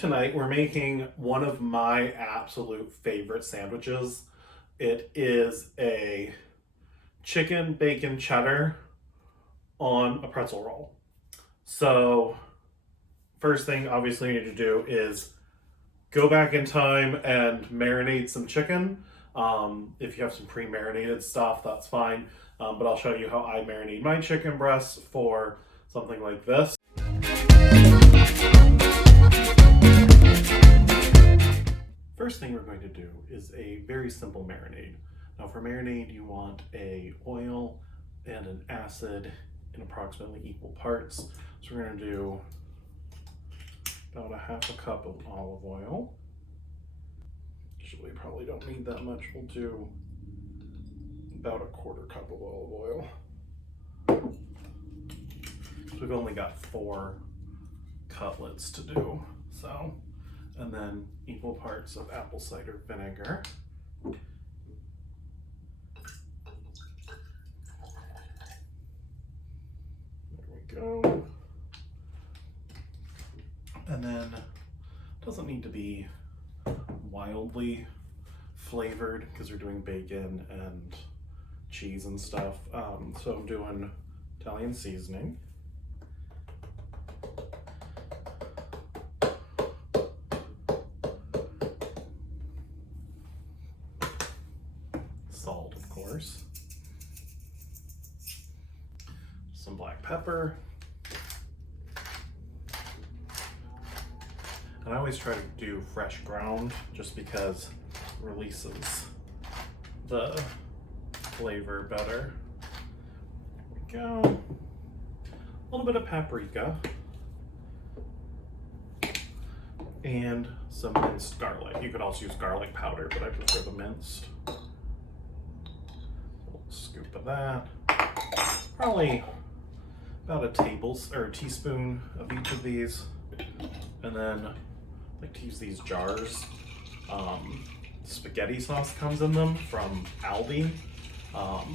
tonight we're making one of my absolute favorite sandwiches. It is a chicken bacon cheddar on a pretzel roll. So first thing obviously you need to do is go back in time and marinate some chicken. If you have some pre-marinated stuff, that's fine. But I'll show you how I marinate my chicken breasts for something like this. First thing we're going to do is a very simple marinade. Now for marinade, you want a oil and an acid in approximately equal parts. So we're going to do about a half a cup of olive oil. Actually, probably don't need that much. We'll do about a quarter cup of olive oil. So we've only got 4 cutlets to do, so. And then equal parts of apple cider vinegar. There we go. And then it doesn't need to be wildly flavored because we're doing bacon and cheese and stuff. So I'm doing Italian seasoning. Salt, of course. Some black pepper. And I always try to do fresh ground just because it releases the flavor better. There we go. A little bit of paprika. And some minced garlic. You could also use garlic powder, but I prefer the minced. Scoop of that. Probably about a teaspoon of each of these. And then I like to use these jars. Spaghetti sauce comes in them from Aldi. But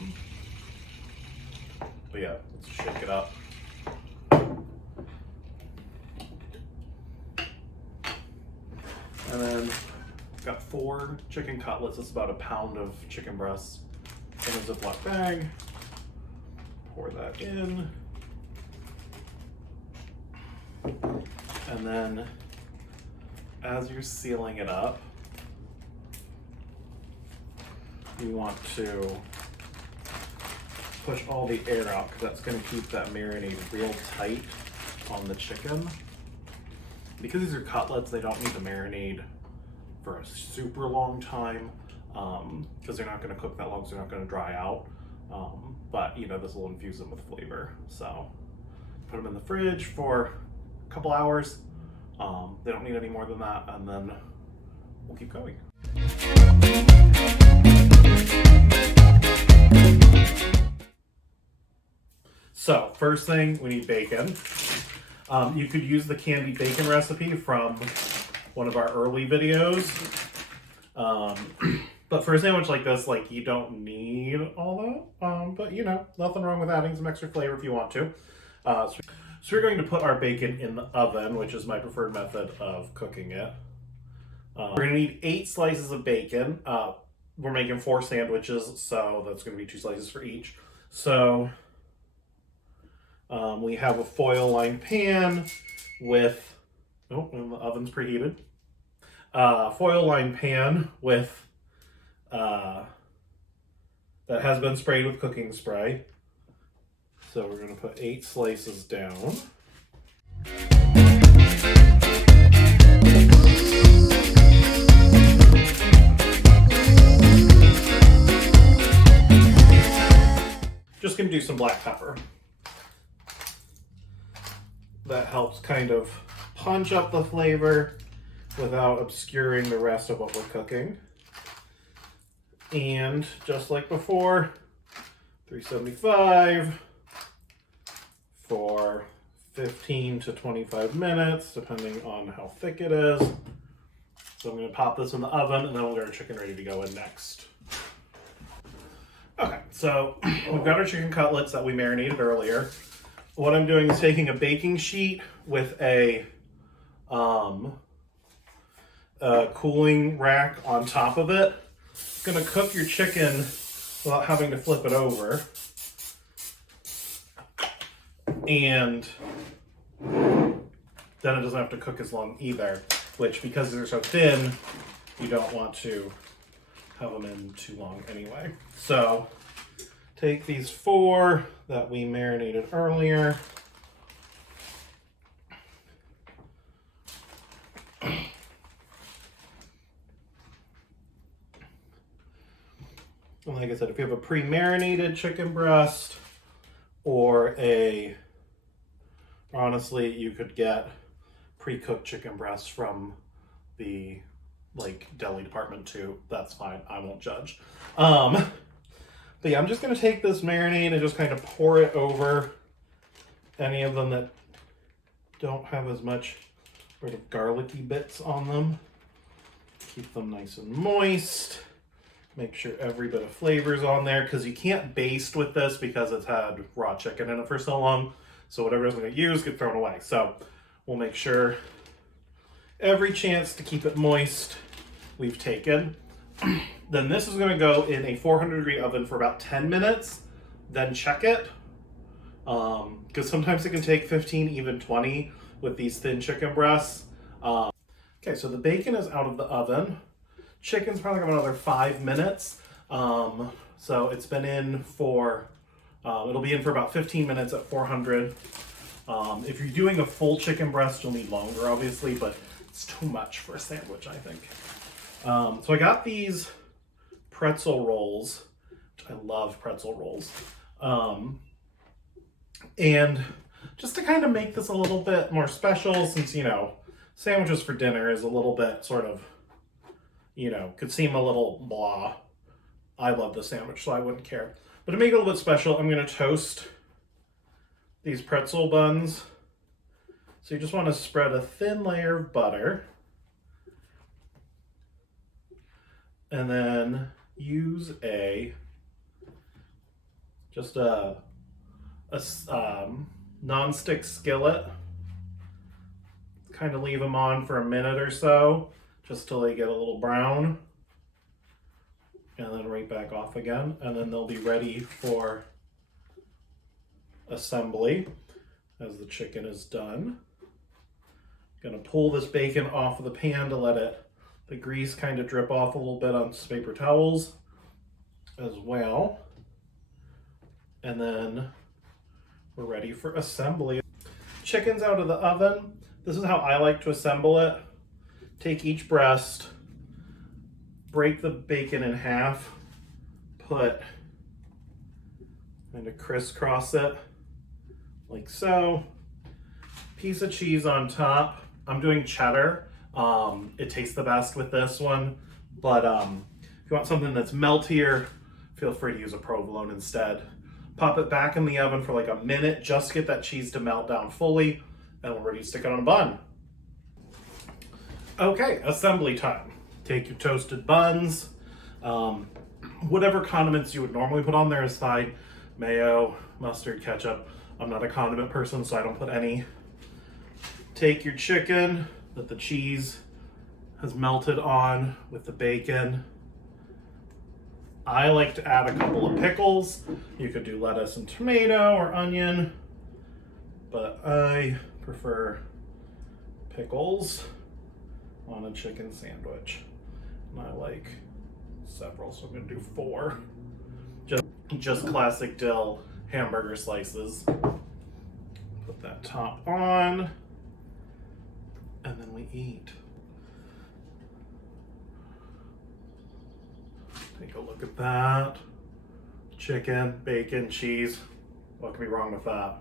yeah, let's shake it up. And then got 4 chicken cutlets. That's about a pound of chicken breasts in a Ziploc bag. Pour that in. And then as you're sealing it up, you want to push all the air out because that's going to keep that marinade real tight on the chicken. Because these are cutlets, they don't need to marinate for a super long time because they're not going to cook that long, so they're not going to dry out. But you know, this will infuse them with flavor. So put them in the fridge for a couple hours. They don't need any more than that, and then we'll keep going. So first thing, we need bacon. You could use the candied bacon recipe from one of our early videos. But for a sandwich like this, like, you don't need all that. But you know, nothing wrong with adding some extra flavor if you want to. So we're going to put our bacon in the oven, which is my preferred method of cooking it. We're going to need 8 slices of bacon. We're making 4 sandwiches, so that's going to be 2 slices for each. So we have a foil-lined pan with, and the oven's preheated. Foil-lined pan with that has been sprayed with cooking spray. So we're going to put 8 slices down. Just going to do some black pepper. That helps kind of punch up the flavor without obscuring the rest of what we're cooking. And just like before, 375 for 15 to 25 minutes, depending on how thick it is. So I'm going to pop this in the oven, and then we'll get our chicken ready to go in next. Okay, so we've got our chicken cutlets that we marinated earlier. What I'm doing is taking a baking sheet with a a cooling rack on top of it. It's gonna cook your chicken without having to flip it over. And then it doesn't have to cook as long either, which because they're so thin, you don't want to have them in too long anyway. So take these 4 that we marinated earlier. And like I said, if you have a pre-marinated chicken breast or honestly, you could get pre-cooked chicken breasts from the deli department too. That's fine. I won't judge. But yeah, I'm just gonna take this marinade and just kind of pour it over any of them that don't have as much sort of garlicky bits on them. Keep them nice and moist. Make sure every bit of flavor's on there, because you can't baste with this because it's had raw chicken in it for so long. So whatever I'm going to use gets thrown away. So we'll make sure every chance to keep it moist we've taken. Then this is going to go in a 400-degree oven for about 10 minutes. Then check it. Because sometimes it can take 15, even 20 with these thin chicken breasts. Okay, so the bacon is out of the oven. Chicken's probably got another 5 minutes. So it's been in for, it'll be in for about 15 minutes at 400. If you're doing a full chicken breast, you'll need longer, obviously, but it's too much for a sandwich, I think. So I got these pretzel rolls. I love pretzel rolls. And just to kind of make this a little bit more special, since, you know, sandwiches for dinner is a little bit sort of, you know, could seem a little blah. I love the sandwich, so I wouldn't care. But to make it a little bit special, I'm going to toast these pretzel buns. So you just want to spread a thin layer of butter. And then use just a non-stick skillet. Kind of leave them on for a minute or so, just till they get a little brown, and then right back off again, and then they'll be ready for assembly as the chicken is done. Gonna pull this bacon off of the pan to let the grease kind of drip off a little bit on paper towels as well. And then we're ready for assembly. Chicken's out of the oven. This is how I like to assemble it. Take each breast, break the bacon in half, kind of crisscross it like so. Piece of cheese on top. I'm doing cheddar. It tastes the best with this one, but if you want something that's meltier, feel free to use a provolone instead. Pop it back in the oven for like a minute, just get that cheese to melt down fully, and we're ready to stick it on a bun. Okay, assembly time. Take your toasted buns. Whatever condiments you would normally put on there is fine. Mayo, mustard, ketchup. I'm not a condiment person, so I don't put any. Take your chicken that the cheese has melted on with the bacon. I like to add a couple of pickles. You could do lettuce and tomato or onion, but I prefer pickles on a chicken sandwich. And I like several, so I'm gonna do 4. Just classic dill hamburger slices. Put that top on, and then we eat. Take a look at that. Chicken, bacon, cheese. What could be wrong with that?